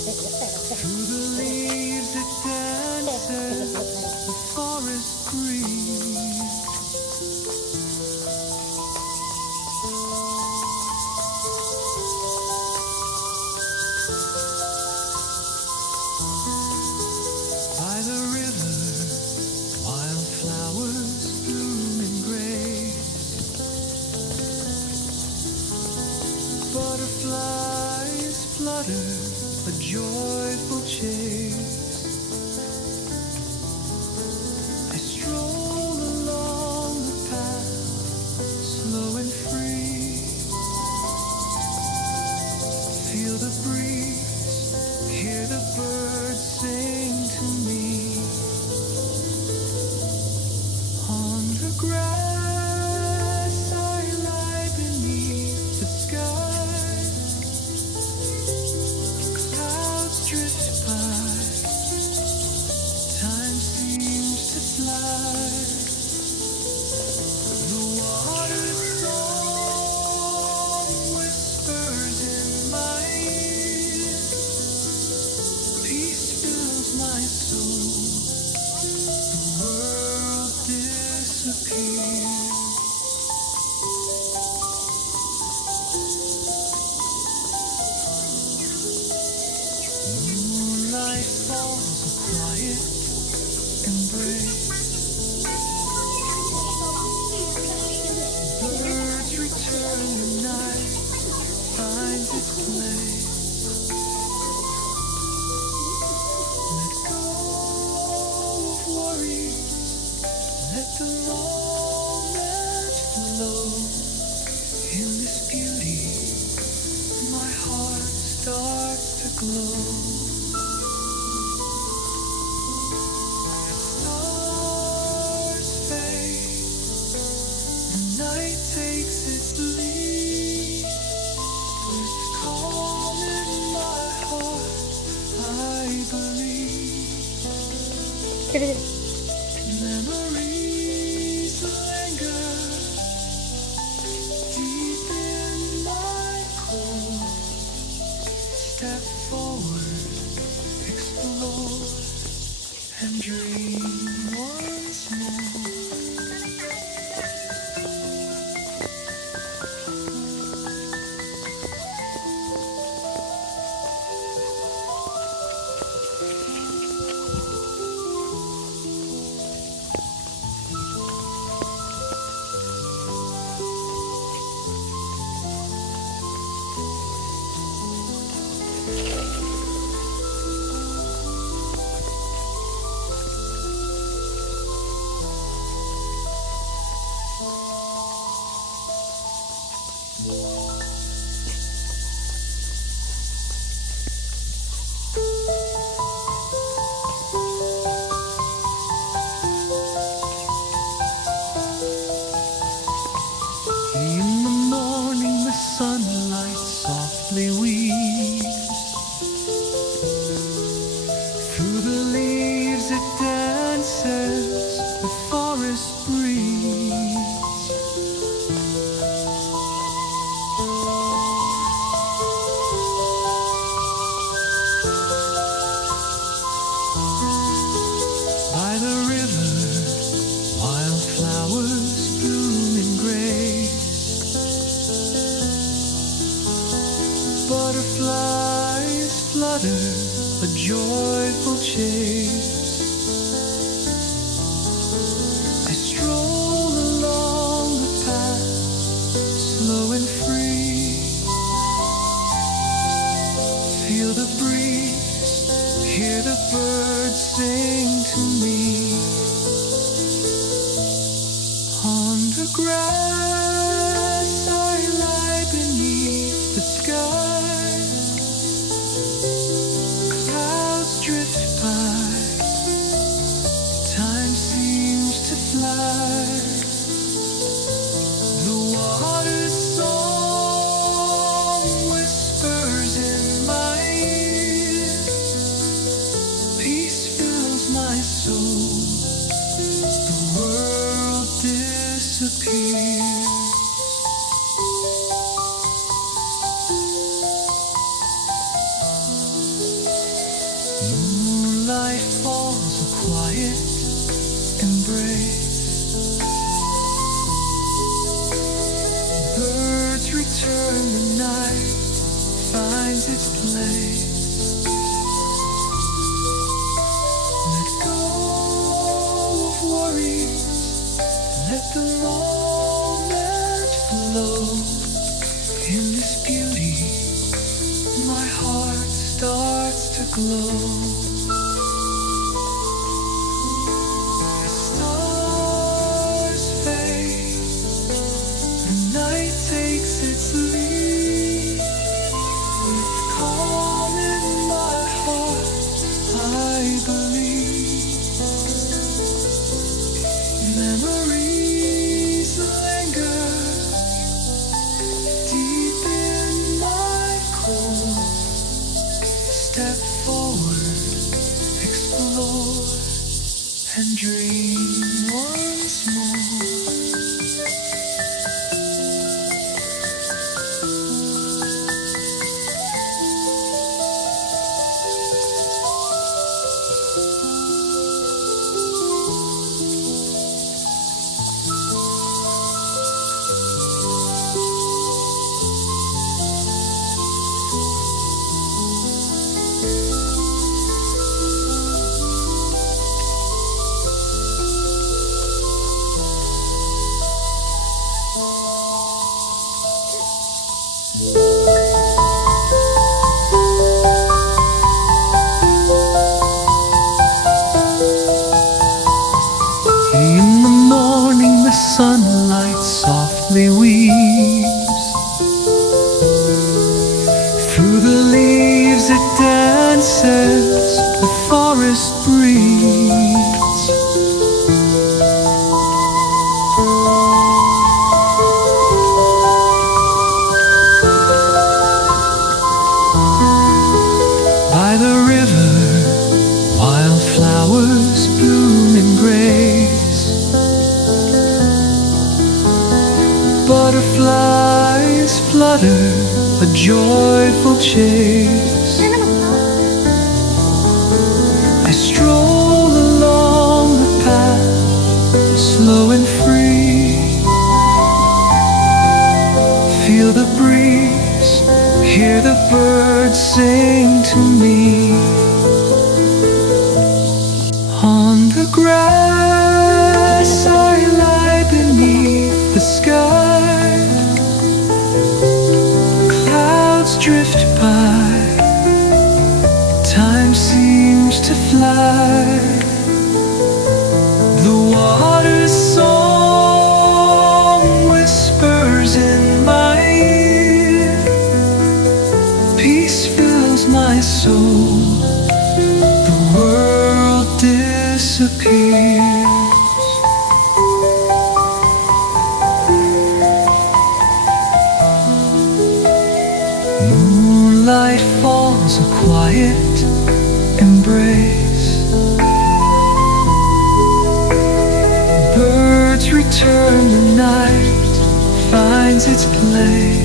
Through the leaves it dances, the forest breeze. By the river, wildflowers bloom in grace. Butterflies flutter, a joyful chase. I stroll along the path, slow and free. Feel the breeze, hear the birds sing to me. On the grass I lie beneath the sky. Clouds drift by, time seems to fly. The water's song whispers in my ear. Peace fills my soul, the world disappears. Moonlight falls a quiet embrace. Birds return, the night finds its place. Let go of worries, let the moment flow. In this beauty, my heart starts to glow. Stars fade, the night takes its leave. With calm in my heart, I believe. Memories linger deep in my core. Step forward, explore, and dream once more. In the morning the sunlight softly weaves. Through the leaves it dances, the forest breeze. By the river, wildflowers bloom in grace. Butterflies flutter, a joyful chase. I stroll along the path, slow and free. Feel the breeze, hear the birds sing to me. On the grass I lie beneath the sky. Clouds drift by, time seems to fly. The water's song whispers in my ear. Peace fills my soul, the world disappears. Moonlight falls a quiet embrace. Birds return, the night finds its place. Let go of worries, let the moment flow. In this beauty, my heart starts to glow. Stars fade, the night takes its leave. With calm in my heart, I believe. Memories linger deep in my core. Step forward, explore, and dream once more. In the morning, the sunlight softly weaves. Through the leaves it dances, the forest breeze. By the river, wildflowers bloom in grace. Butterflies flutter, a joyful chase. I stroll along the path, slow and free. Feel the breeze, hear the birds sing to me. On the grass I lie beneath the sky. Clouds drift by, time seems to fly. The water's song whispers in my ear. Peace fills my soul, the world disappears. Moonlight falls a quiet embrace. Birds return, the night finds its place.